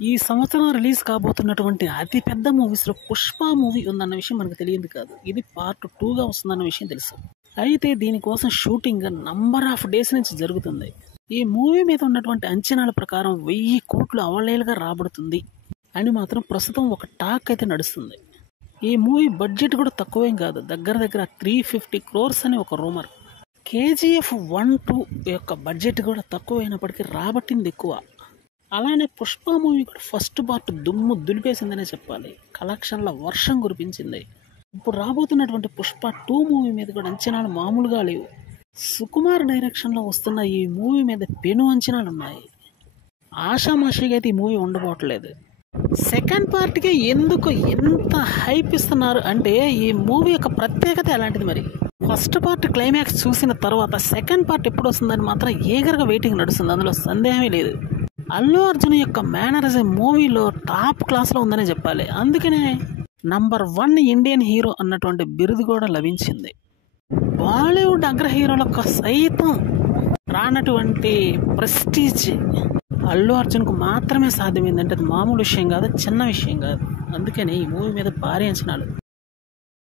ఈ సంవత్సరం రిలీజ్ కాబోతున్నటువంటి అతి పెద్ద మూవీస్లో పుష్ప మూవీ ఉందన్న విషయం మనకు తెలియదు కాదు. ఇది పార్ట్ 2గా వస్తుందన్న విషయం తెలుసు. అయితే దీనికోసం షూటింగ్ నంబర్ ఆఫ్ డేస్ నుంచి జరుగుతుంది. ఈ మూవీ మీద ఉన్నటువంటి అంచనాల ప్రకారం 1000 కోట్లు అవలేలుగా రాబడుతుంది అని మాత్రం ప్రస్తుతం ఒక టాక్ అయితే నడుస్తుంది. ఈ మూవీ బడ్జెట్ కూడా తక్కువేం కాదు, దగ్గర 350 crores అని ఒక రూమర్. KGF 1-2 యొక్క బడ్జెట్ కూడా తక్కువైనప్పటికీ రాబట్టింది ఎక్కువ. అలానే పుష్ప మూవీ కూడా ఫస్ట్ పార్ట్ దుమ్ము దులిపేసిందనే చెప్పాలి. కలెక్షన్ల వర్షం కురిపించింది. ఇప్పుడు రాబోతున్నటువంటి పుష్ప 2 మూవీ మీద కూడా అంచనాలు మామూలుగా లేవు. సుకుమార్ డైరెక్షన్లో వస్తున్న ఈ మూవీ మీద పెను అంచనాలు ఉన్నాయి. ఆషామాషిగా అయితే ఈ మూవీ ఉండబోట్లేదు. సెకండ్ పార్ట్కి ఎందుకు ఎంత హైప్ ఇస్తున్నారు అంటే ఈ మూవీ యొక్క ప్రత్యేకత అలాంటిది. మరి ఫస్ట్ పార్ట్ క్లైమాక్స్ చూసిన తర్వాత సెకండ్ పార్ట్ ఎప్పుడు వస్తుందని మాత్రం ఈగర్గా వెయిటింగ్ నడుస్తుంది. అందులో సందేహమే లేదు. అల్లు అర్జున్ యొక్క మేనరిజం మూవీలో టాప్ క్లాస్లో ఉందనే చెప్పాలి. అందుకనే నంబర్ 1 ఇండియన్ హీరో అన్నటువంటి బిరుదు కూడా లభించింది. బాలీవుడ్ అగ్ర హీరోలకు సైతం రానటువంటి ప్రెస్టీజ్ అల్లు అర్జున్కు మాత్రమే సాధ్యమైందంటే అది మామూలు విషయం కాదు, చిన్న విషయం కాదు. అందుకని ఈ మూవీ మీద భారీ అంచనాలు.